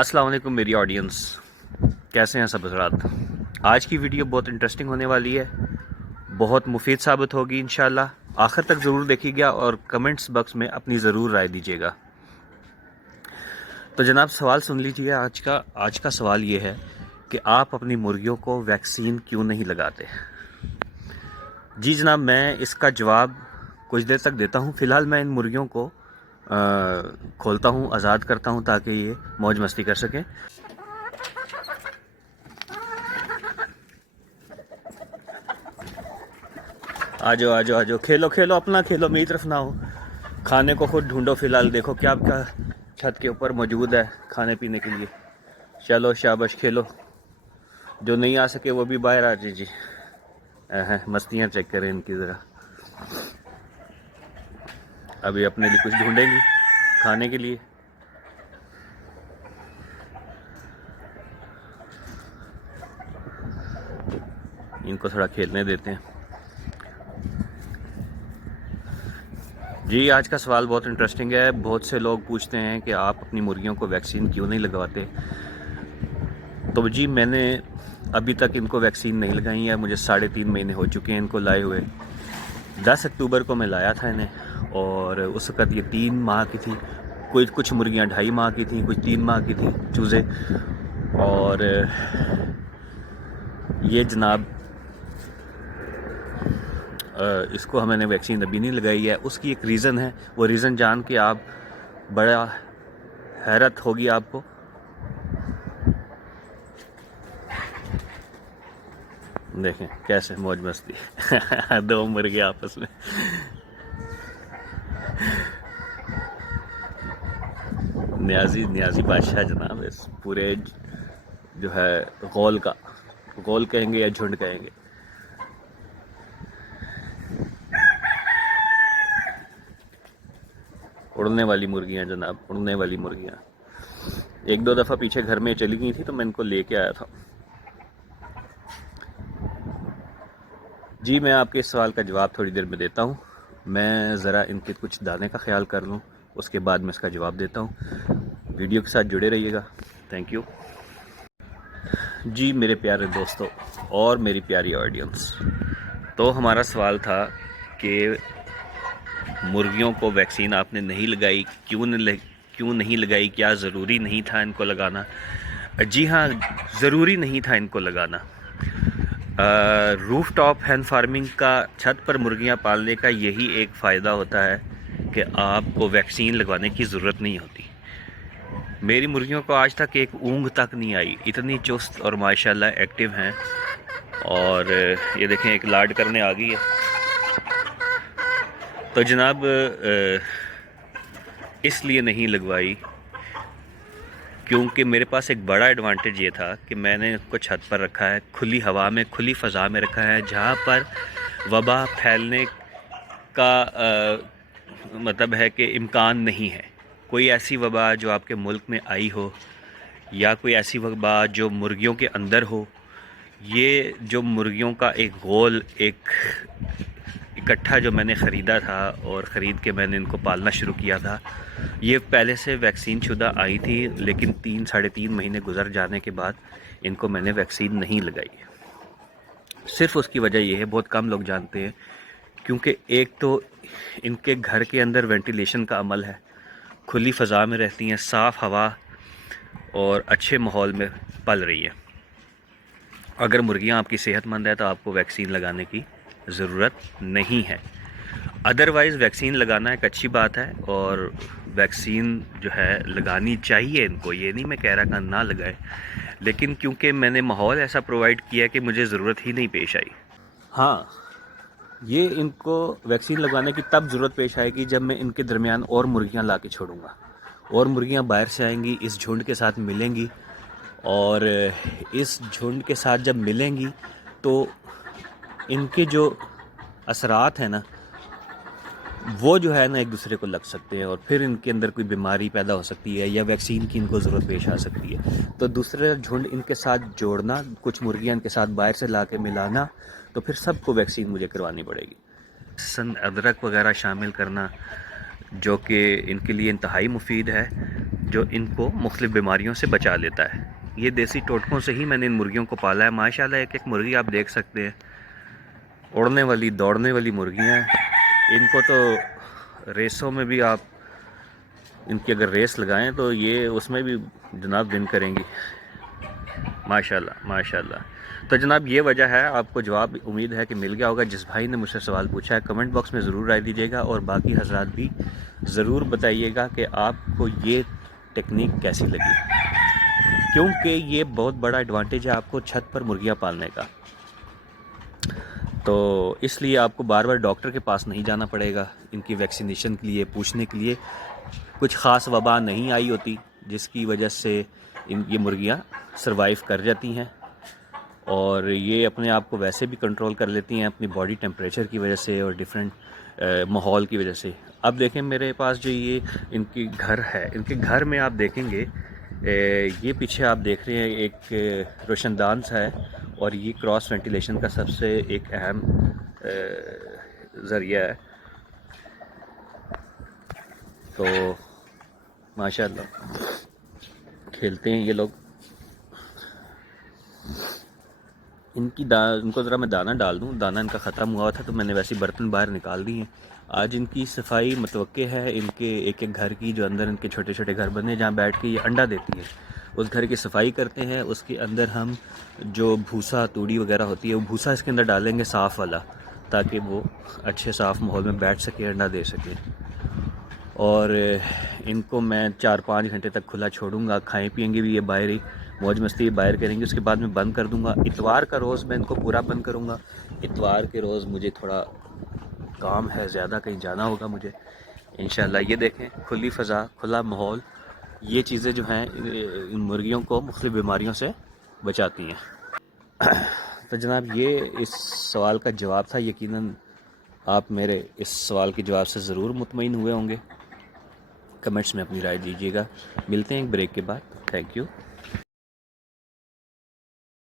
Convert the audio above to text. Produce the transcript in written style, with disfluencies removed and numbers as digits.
अस्सलाम वालेकुम मेरी ऑडियंस, कैसे हैं सब हज़रात। आज की वीडियो बहुत इंटरेस्टिंग होने वाली है, बहुत मुफीद साबित होगी इंशाल्लाह। आखिर तक ज़रूर देखिएगा और कमेंट्स बॉक्स में अपनी ज़रूर राय दीजिएगा। तो जनाब सवाल सुन लीजिए। आज का सवाल ये है कि आप अपनी मुर्गियों को वैक्सीन क्यों नहीं लगाते। जी जनाब, मैं इसका जवाब कुछ देर तक देता हूँ। फ़िलहाल मैं इन मुर्गियों को खोलता हूँ, आज़ाद करता हूँ ताकि ये मौज मस्ती कर सकें। आ जाओ, खेलो अपना खेलो, मेरी तरफ ना हो। खाने को खुद ढूंढो। फ़िलहाल देखो क्या आपका छत के ऊपर मौजूद है खाने पीने के लिए। चलो शाबाश, खेलो। जो नहीं आ सके वो भी बाहर आ जी। मस्तियाँ चेक करें इनकी ज़रा। अभी अपने लिए कुछ ढूंढेंगी खाने के लिए। इनको थोड़ा खेलने देते हैं। जी, आज का सवाल बहुत इंटरेस्टिंग है। बहुत से लोग पूछते हैं कि आप अपनी मुर्गियों को वैक्सीन क्यों नहीं लगवाते। तो जी, मैंने अभी तक इनको वैक्सीन नहीं लगाई है। मुझे 3.5 महीने हो चुके हैं इनको लाए हुए। 10 अक्टूबर को मैं लाया था इन्हें, और उस वक़्त ये 3 माह की थी। कुछ मुर्गियाँ 2.5 माह की थी, कुछ 3 माह की थी चूज़े। और ये जनाब इसको मैंने वैक्सीन अभी नहीं लगाई है। उसकी एक रीज़न है, वो रीज़न जान के आप बड़ा हैरत होगी आपको। देखें कैसे मौज मस्ती दो मुर्गे आपस में। न्याजी बादशाह जनाब, इस पूरे जो है गोल कहेंगे या झुंड कहेंगे। उड़ने वाली मुर्गियाँ जनाब, उड़ने वाली मुर्गियाँ। 1-2 दफ़ा पीछे घर में चली गई थी तो मैं इनको लेके आया था। जी, मैं आपके इस सवाल का जवाब थोड़ी देर में देता हूँ। मैं ज़रा इनके कुछ दाने का ख्याल कर लूँ, उसके बाद मैं इसका जवाब देता हूँ। वीडियो के साथ जुड़े रहिएगा। Thank you. जी मेरे प्यारे दोस्तों और मेरी प्यारी ऑडियंस, तो हमारा सवाल था कि मुर्गियों को वैक्सीन आपने नहीं लगाई, क्यों नहीं लगाई, क्या ज़रूरी नहीं था इनको लगाना। जी हाँ, ज़रूरी नहीं था इनको लगाना। रूफ टॉप हैन फार्मिंग का, छत पर मुर्गियां पालने का यही एक फ़ायदा होता है कि आपको वैक्सीन लगवाने की ज़रूरत नहीं होती। मेरी मुर्गियों को आज तक एक ऊँघ तक नहीं आई, इतनी चुस्त और माशाल्लाह एक्टिव हैं। और ये देखें, एक लाड करने आ गई है। तो जनाब इसलिए नहीं लगवाई क्योंकि मेरे पास एक बड़ा एडवांटेज ये था कि मैंने उसको छत पर रखा है, खुली हवा में, खुली फ़ज़ा में रखा है, जहाँ पर वबा फैलने का मतलब है कि इम्कान नहीं है। कोई ऐसी वबा जो आपके मुल्क में आई हो, या कोई ऐसी वबा जो मुर्गियों के अंदर हो। ये जो मुर्गियों का एक गोल, एक इकट्ठा जो मैंने ख़रीदा था और ख़रीद के मैंने इनको पालना शुरू किया था, ये पहले से वैक्सीन शुदा आई थी, लेकिन 3-3.5 महीने गुजर जाने के बाद इनको मैंने वैक्सीन नहीं लगाई। सिर्फ़ उसकी वजह ये है, बहुत कम लोग जानते हैं, क्योंकि एक तो इनके घर के अंदर वेंटिलेशन का अमल है, खुली फ़ज़ा में रहती हैं, साफ़ हवा और अच्छे माहौल में पल रही हैं। अगर मुर्गियां आपकी सेहतमंद है तो आपको वैक्सीन लगाने की ज़रूरत नहीं है। अदरवाइज़ वैक्सीन लगाना एक अच्छी बात है, और वैक्सीन जो है लगानी चाहिए इनको। ये नहीं मैं कह रहा कि ना लगाए, लेकिन क्योंकि मैंने माहौल ऐसा प्रोवाइड किया कि मुझे ज़रूरत ही नहीं पेश आई। हाँ, ये इनको वैक्सीन लगवाने की तब ज़रूरत पेश आएगी जब मैं इनके दरमियान और मुर्गियां ला के छोड़ूंगा, और मुर्गियां बाहर से आएंगी, इस झुंड के साथ मिलेंगी, और इस झुंड के साथ जब मिलेंगी तो इनके जो असरात हैं ना, वो जो है ना एक दूसरे को लग सकते हैं, और फिर इनके अंदर कोई बीमारी पैदा हो सकती है या वैक्सीन की इनको ज़रूरत पेश आ सकती है। तो दूसरे झुंड इनके साथ जोड़ना, कुछ मुर्गियां इनके साथ बाहर से ला के मिलाना, तो फिर सबको वैक्सीन मुझे करवानी पड़ेगी। अदरक वगैरह शामिल करना, जो कि इनके लिए इंतहाई मुफीद है। جو ان کو مختلف بیماریوں سے بچا لیتا ہے۔ یہ دیسی ٹوٹکوں سے ہی میں نے ان مرغیوں کو پالا ہے۔ ماشاءاللہ ایک ایک مرغی آپ دیکھ سکتے ہیں، اڑنے والی دوڑنے والی مرغیاں ہیں۔ ان کو تو ریسوں میں بھی آپ ان کی اگر ریس لگائیں تو یہ اس میں بھی جناب ون کریں گی، ماشاءاللہ ماشاءاللہ۔ تو جناب یہ وجہ ہے، آپ کو جواب امید ہے کہ مل گیا ہوگا۔ جس بھائی نے مجھ سے سوال پوچھا ہے کمنٹ باکس میں ضرور رائے دیجیے گا، اور باقی حضرات بھی ضرور بتائیے گا کہ آپ کو یہ ٹیکنیک کیسی لگی، کیونکہ یہ بہت بڑا ایڈوانٹیج ہے آپ کو چھت پر مرغیاں پالنے کا۔ تو اس لیے آپ کو بار بار ڈاکٹر کے پاس نہیں جانا پڑے گا ان کی ویکسینیشن کے لیے پوچھنے کے لیے۔ کچھ خاص وبا نہیں آئی ہوتی جس کی وجہ سے یہ مرغیاں سروائیو کر جاتی ہیں، اور یہ اپنے آپ کو ویسے بھی کنٹرول کر لیتی ہیں اپنی باڈی ٹیمپریچر کی وجہ سے اور ڈیفرنٹ ماحول کی وجہ سے۔ اب دیکھیں میرے پاس جو یہ ان کی گھر ہے، ان کے گھر میں آپ دیکھیں گے یہ پیچھے آپ دیکھ رہے ہیں ایک روشن دان سا ہے، اور یہ کراس وینٹیلیشن کا سب سے ایک اہم ذریعہ ہے۔ تو ماشاءاللہ کھیلتے ہیں یہ لوگ۔ ان کو ذرا میں دانہ ڈال دوں، دانہ ان کا ختم ہوا تھا تو میں نے ویسے برتن باہر نکال دی ہیں۔ آج ان کی صفائی متوقع ہے، ان کے ایک ایک گھر کی، جو اندر ان کے چھوٹے چھوٹے گھر بنے جہاں بیٹھ کے یہ انڈا دیتی ہے، اس گھر کی صفائی کرتے ہیں۔ اس کے اندر ہم جو بھوسا توڑی وغیرہ ہوتی ہے وہ بھوسا اس کے اندر ڈالیں گے صاف والا، تاکہ وہ اچھے صاف ماحول میں بیٹھ سکے، انڈا دے سکے۔ اور ان کو میں 4-5 گھنٹے تک کھلا چھوڑوں گا، کھائیں پیئیں گے بھی یہ باہر ہی، موج مستی باہر کریں گے۔ اس کے بعد میں بند کر دوں گا۔ اتوار کا روز میں ان کو پورا بند کروں گا۔ اتوار کے روز مجھے تھوڑا کام ہے زیادہ، کہیں جانا ہوگا مجھے انشاءاللہ۔ یہ دیکھیں کھلی فضا، کھلا ماحول، یہ چیزیں جو ہیں ان مرغیوں کو مختلف بیماریوں سے بچاتی ہیں۔ تو جناب یہ اس سوال کا جواب تھا۔ یقیناً آپ میرے اس سوال کے جواب سے ضرور مطمئن ہوئے ہوں گے۔ کمنٹس میں اپنی رائے دیجیے گا۔ ملتے ہیں ایک بریک کے بعد۔ Thank you.